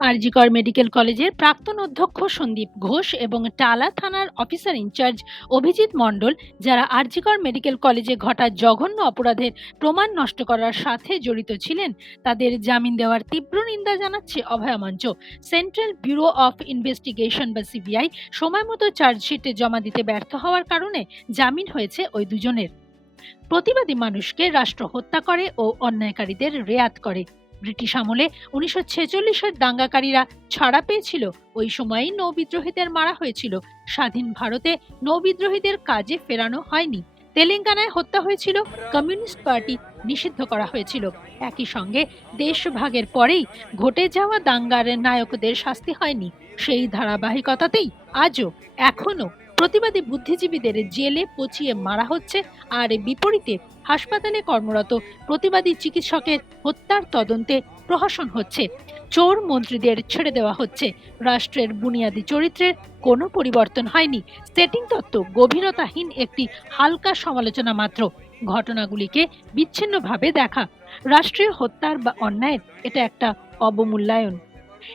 RG Kar medical কলেজের প্রাক্তন অধ্যক্ষ সন্দীপ ঘোষ এবং টালা থানার অফিসার ইনচার্জ অভিজিৎ মণ্ডল, যারা আরজিকর মেডিকেল কলেজে ঘটা জঘন্য অপরাধের প্রমাণ নষ্ট করার সাথে জড়িত ছিলেন, তাদের জামিন দেওয়ার তীব্র নিন্দা জানাচ্ছে Abhaya Mancha. Central bureau of investigation বা সিবিআই সময় মতো চার্জশিট জমা দিতে ব্যর্থ হওয়ার কারণে জামিন হয়েছে ওই দুজনের। প্রতিবাদী মানুষকে রাষ্ট্র হত্যা করে ও অন্যায়কারীদের রেয়াত করে। ব্রিটিশ আমলে উনিশশো ছেচল্লিশের দাঙ্গাকারীরা ছাড়া পেয়েছিল। ওই সময়ই নৌবিদ্রোহীদের মারা হয়েছিল। স্বাধীন ভারতে নৌবিদ্রোহীদের কাজে ফেরানো হয়নি। তেলেঙ্গানায় হত্যা হয়েছিল, কমিউনিস্ট পার্টি নিষিদ্ধ করা হয়েছিল। একই সঙ্গে দেশভাগের পরেই ঘটে যাওয়া দাঙ্গার নায়কদের শাস্তি হয়নি। সেই ধারাবাহিকতাতেই আজও এখনও প্রতিবাদী বুদ্ধিজীবীদের জেলে পচিয়ে মারা হচ্ছে আর বিপরীতে হাসপাতালে কর্মরত প্রতিবাদী চিকিৎসকের হত্যার তদন্তে প্রহসন হচ্ছে। চোর মন্ত্রীদের ছেড়ে দেওয়া হচ্ছে। রাষ্ট্রের বুনিয়াদী চরিত্রের কোনো পরিবর্তন হয়নি। সেটিং তত্ত্ব গভীরতাহীন একটি হালকা সমালোচনা মাত্র। ঘটনাগুলিকে বিচ্ছিন্নভাবে দেখা। রাষ্ট্রীয় হত্যার বা অন্যায়ের এটা একটা অবমূল্যায়ন।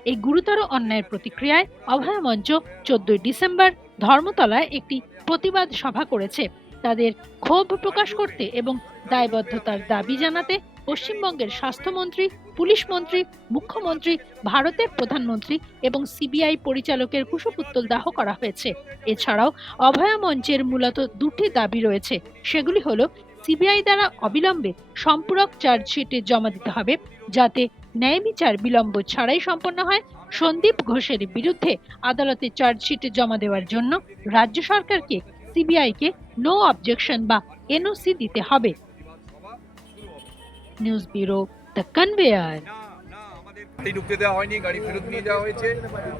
এই গুরুতর অন্যায়ের প্রতিক্রিয়ায় অভয় মঞ্চ চোদ্দই ডিসেম্বর ধর্মতলায় একটি প্রতিবাদ সভা করেছে। তাদের ক্ষোভ প্রকাশ করতে এবং দায়বদ্ধতার দাবি জানাতে পশ্চিমবঙ্গের স্বাস্থ্যমন্ত্রী, পুলিশ মন্ত্রী, মুখ্যমন্ত্রী, ভারতের প্রধানমন্ত্রী এবং সিবিআই পরিচালকের কুশপুত্তল দাহ করা হয়েছে। এছাড়াও অভয়া মঞ্চের মূলত দুটি দাবি রয়েছে। সেগুলি হলো, সিবিআই দ্বারা অবিলম্বে সম্পূরক চার্জশিটে জমা দিতে হবে যাতে ন্যায় বিচার বিলম্ব ছাড়াই সম্পন্ন হয় সন্দীপ ঘোষের বিরুদ্ধে আদালতে চার্জশিট জমা দেওয়ার জন্য রাজ্য সরকারকে, সিবিআইকে নো অবজেকশন বা এনওসি দিতে হবে। News bureau the conveyor. গাড়ি ঢুকতে দেওয়া হয়নি গাড়ি ফেরত নিয়ে যাওয়া হয়েছে।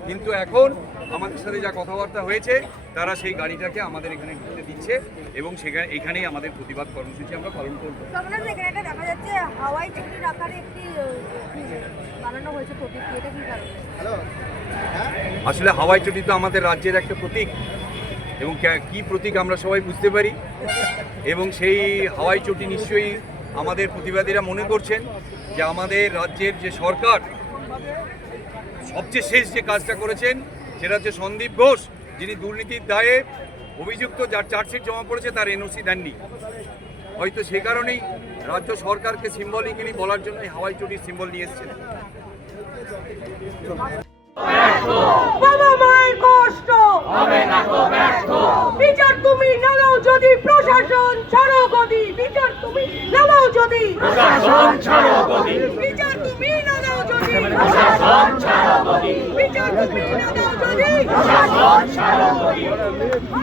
কিন্তু এখন আমাদের সাথে যা কথাবার্তা হয়েছে তারা সেই গাড়িটাকে আমাদের এখানে ঢুকতে দিচ্ছে এবং সেখানে এখানেই আমাদের প্রতিবাদ কর্মসূচি আমরা পালন করব। দেখা যাচ্ছে হাওয়াই চুক্তির আকারে একটি বানানো হয়েছে প্রতীক এটা কি কারণে? আসলে হাওয়াই চটি তো আমাদের রাজ্যের একটা প্রতীক এবং কি প্রতীক আমরা সবাই বুঝতে পারি। এবং সেই হাওয়াই চটি নিশ্চয়ই আমাদের প্রতিবাদীরা মনে করছেন যে আমাদের রাজ্যের যে সরকার সবচেয়ে শেষ যে কাজটা করেছেন সেটা হচ্ছে সন্দীপ ঘোষ যিনি দুর্নীতির দায়ে অভিযুক্ত যার চার্জশিট জমা পড়েছে তার এনওসি দেননি। হয়তো সে কারণেই রাজ্য সরকারকে সিম্বলিক্যালি বলার জন্য হাওয়াই চটির সিম্বল নিয়ে এসেছেন। কষ্ট। হবে না তো ব্যর্থ বিচার তুমি নাও যদি প্রশাসন ছাড়ো গদি বিচার তুমি নাও যদি প্রশাসন ছাড়ো গদি বিচার তুমি নাও যদি প্রশাসন ছাড়ো গদি বিচার তুমি নাও যদি প্রশাসন ছাড়ো গদি হোক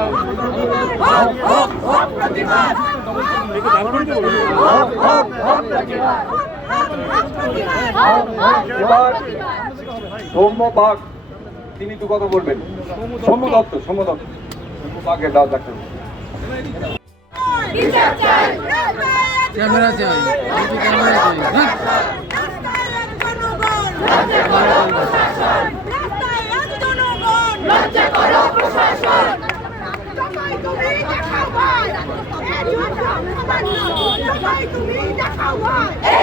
হোক হোক প্রতিবাদ হোক হোক হোক প্রতিবাদ হোক হোক প্রতিবাদ হোক হোক এবার সৌম্য বাগ তিনি দু কথা বলবেন। সৌম্য দত্ত সৌম্য দত্ত সৌম্য বাগের দাও ডাক্তার ক্যামেরা চাই। ক্যামেরা চাই লজ্জা করো প্রশাসন alive.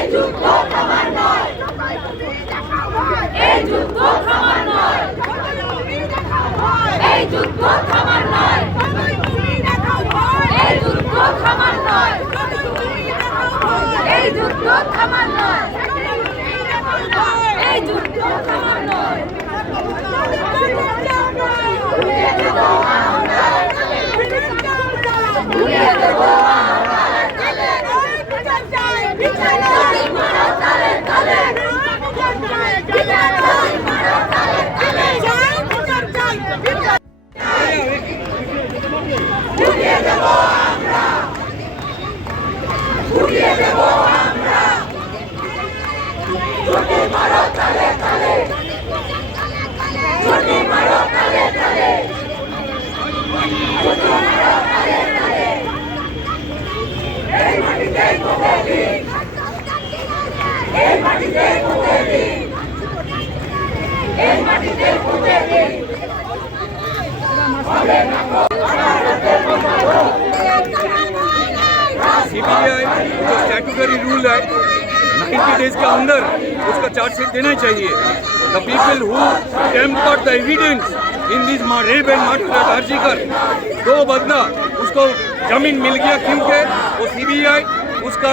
है 90 डेज़ के अंदर उसका चार्जशीट देना चाहिए। People who tempered the evidence in this ma- rape and murder at Arjikar, दो बंदा उसको ज़मीन मिल गया क्योंकि वो सीबीआई उसका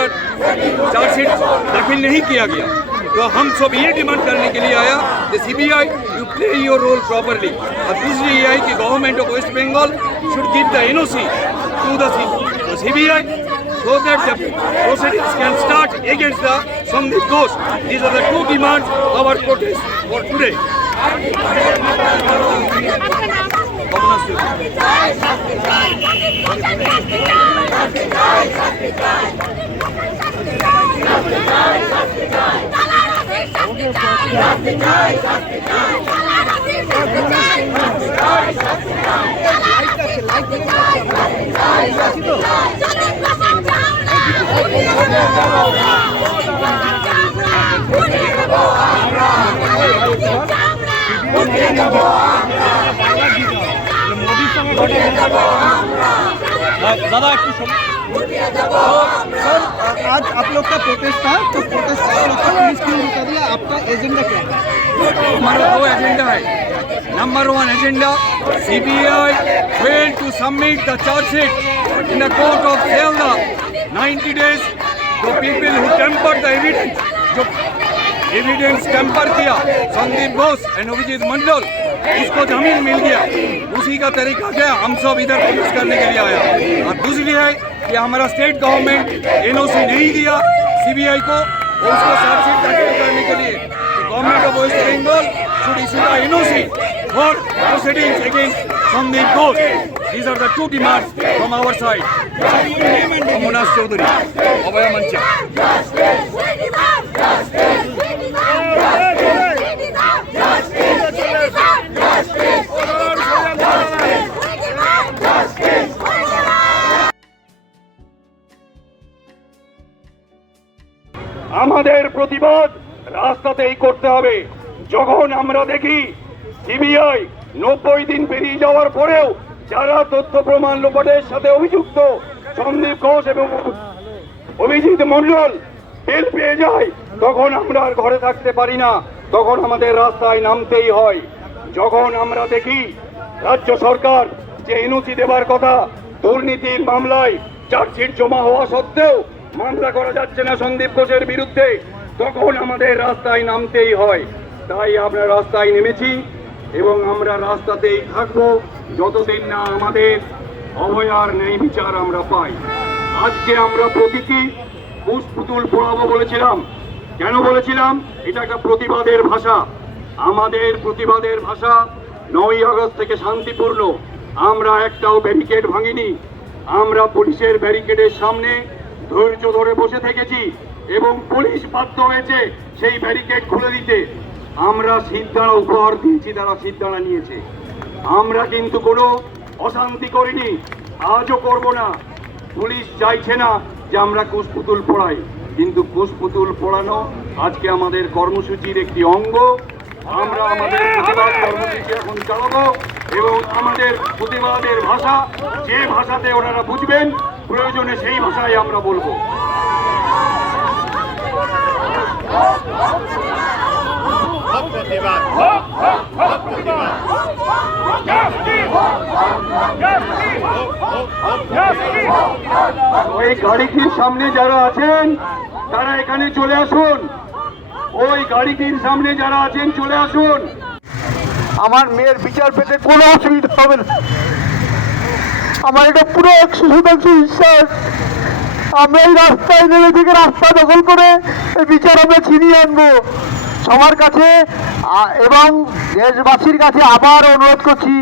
चार्जशीट दाखिल नहीं किया गया। तो हम सब ये डिमांड करने के लिए आया कि CBI you play your role properly और दूसरी ये आई कि government of west Bengal should give the NOC to the CBI so that the proceedings can start against the Sandip Ghosh. These are the two demands of our protest for today. দাদা sir आज आप लोग का protest था तो protest आप लोग का दिया? आपका एजेंडा क्या हमारा दो एजेंडा है। Number one agenda CBI fail to submit the chargesheet in the court of Sealdah 90 days the people who tamper the evidence जो एविडेंस टेम्पर किया। संदीप घोष एंड अभिजीत मंडल, उसको ज़मीन मिल गया। उसी का तरीका क्या? हम सब इधर पुलिस करने के लिए आया। और दूसरी है कि हमारा स्टेट गवर्नमेंट एनओसी नहीं दिया सीबीआई को उसको साक्षीट दाखिल करने के लिए। Government of west Bengal should issue the N O C for proceeding against Sandip Ghosh these are the demand from our side Chowdhury Abhay Mancha প্রতিবাদ রাস্তাতেই করতে হবে। যখন আমরা দেখি সিবিআই নব্বই দিন পেরিয়ে যাওয়ার পরেও যারা তথ্য প্রমাণ লোপাটের সাথে অভিযুক্ত, সন্দীপ ঘোষ এবং অভিজিৎ মন্ডল বেল পেয়ে যায়, তখন আমরা আর ঘরে থাকতে পারি না। তখন আমাদের রাস্তায় নামতেই হয়। যখন আমরা দেখি রাজ্য সরকার যে এনওসি দেবার কথা, দুর্নীতির মামলায় চার্জশিট জমা হওয়া সত্ত্বেও মামলা করা যাচ্ছে না সন্দীপ ঘোষের বিরুদ্ধে। তখন আমাদের রাস্তায় নামতেই হয়। তাই আমরা রাস্তায় নেমেছি এবং আমরা রাস্তাতেই থাকব। যতদিন না আমাদের অভয়ার ন্যায় বিচার আমরা পাই। আজকে আমরা প্রতীকী কুশ পুতুল পোড়াবো বলেছিলাম। কেন বলেছিলাম? এটা একটা প্রতিবাদের ভাষা। আমাদের প্রতিবাদের ভাষা নয় আগস্ট থেকে শান্তিপূর্ণ। আমরা একটাও ব্যারিকেড ভাঙিনি। আমরা পুলিশের ব্যারিকেডের সামনে ধৈর্য ধরে বসে থেকেছি। এবং পুলিশ বাধ্য হয়েছে সেই ব্যারিকেড খুলে দিতে। আমরা সিদ্ধারা উপহার দিয়েছি, তারা সিদ্ধারা নিয়েছে। আমরা কিন্তু কোনো অশান্তি করিনি, আজও করব না। পুলিশ চাইছে না যে আমরা কুশপুতুল পড়াই, কিন্তু কুশপুতুল পড়ানো আজকে আমাদের কর্মসূচির একটি অঙ্গ। আমরা আমাদের প্রতিবাদ কর্মসূচি এখন চালাবো এবং আমাদের প্রতিবাদের ভাষা, যে ভাষাতে ওনারা বুঝবেন, প্রয়োজনে সেই ভাষায় আমরা বলব। ওই গাড়িটির সামনে যারা আছেন, তারা এখানে চলে আসুন। ওই গাড়িটির সামনে যারা আছেন, চলে আসুন। আমার মেয়ের বিচার পেতে কোনো অসুবিধা হবে না। আমার এটা পুরো একশো শতাংশ বিশ্বাস আমরা এই রাস্তায় নেমে থেকে রাস্তা দখল করে এই বিচার আমরা ছিনিয়ে আনব। সবার কাছে এবং দেশবাসীর কাছে আবার অনুরোধ করছি,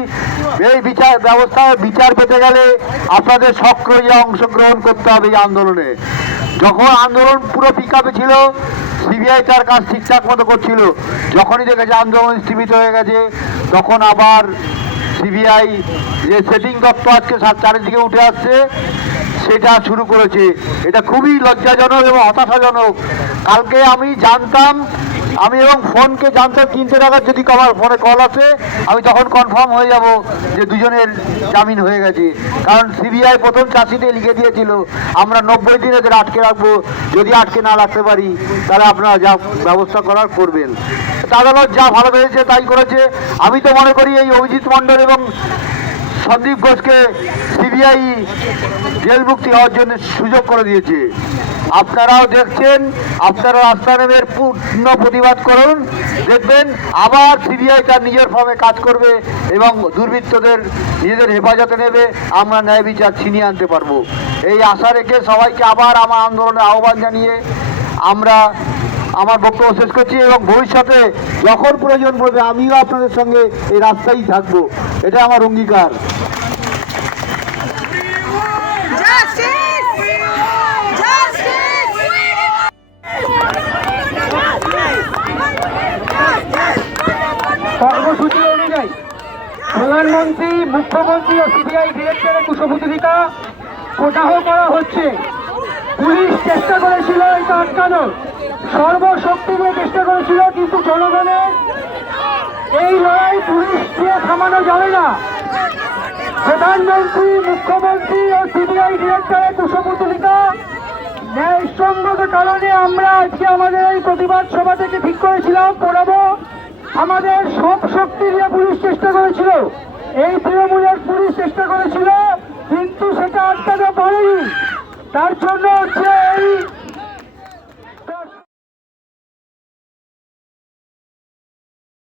এই বিচার ব্যবস্থায় বিচার পেতে গেলে আপনাদের সক্রিয় অংশগ্রহণ করতে হবে এই আন্দোলনে। যখন আন্দোলন পুরো পিকাপে ছিল সিবিআই তার কাজ ঠিকঠাক মতো করছিল। যখনই দেখেছে আন্দোলন স্থিমিত হয়ে গেছে, তখন আবার সিবিআই যে সেটিং দপ্তর আজকে চারিদিকে উঠে আসছে সেটা শুরু করেছে। এটা খুবই লজ্জাজনক এবং হতাশাজনক। কালকে আমি জানতাম, আমি এবং ফোনকে জানতাম তিনটে টাকার যদি আমার ফোনে কল আসে, আমি তখন কনফার্ম হয়ে যাব যে দুজনের জামিন হয়ে গেছে। কারণ সিবিআই প্রথম চাষিতে লিখে দিয়েছিল, আমরা নব্বই দিন এদের আটকে রাখব, যদি আটকে না রাখতে পারি, তাহলে আপনারা যা ব্যবস্থা করার করবেন। আদালত যা ভালো পেয়েছে তাই করেছে। আমি তো মনে করি এই অভিজিৎ মণ্ডল এবং সন্দীপ ঘোষকে সিবিআই জেল মুক্তি হওয়ার জন্য সুযোগ করে দিয়েছে। আপনারাও দেখছেন, আপনারা রাস্তা নেমে এর পূর্ণ প্রতিবাদ করুন। দেখবেন আবার সিবিআই তার নিজের ফর্মে কাজ করবে এবং দুর্বৃত্তদের নিজেদের হেফাজতে নেবে। আমরা ন্যায় বিচার ছিনিয়ে আনতে পারব। এই আশা রেখে সবাইকে আবার আমার আন্দোলনে আহ্বান জানিয়ে আমরা আমার বক্তব্য শেষ করছি এবং ভবিষ্যতে যখন প্রয়োজন পড়বে আমিও আপনাদের সঙ্গে এই রাস্তায় থাকব। এটা আমার অঙ্গীকার। প্রধানমন্ত্রী, মুখ্যমন্ত্রী ও সিবিআই ডিরেক্টরের কুশপুত্রিকা প্রদাহ করা হচ্ছে। পুলিশ চেষ্টা করেছিল এটা আটকানোর সর্বশক্তি নিয়ে চেষ্টা করেছিল, কিন্তু জনগণের এই লড়াই পুলিশ দিয়ে থামানো যাবে না। প্রধানমন্ত্রী, মুখ্যমন্ত্রী ও সিবিআই ডিরেক্টরের কুশপুত্রিকা ন্যায়সঙ্গত কারণে আমরা আজকে আমাদের এই প্রতিবাদ সভা থেকে ঠিক করেছিলাম, পড়াবো। আমাদের সব শক্তি দিয়ে পুলিশ চেষ্টা করেছিল। এই তৃণমূলের পুলিশ চেষ্টা করেছিল, কিন্তু সেটা আটকাতে পারেনি। তার জন্য হচ্ছে এই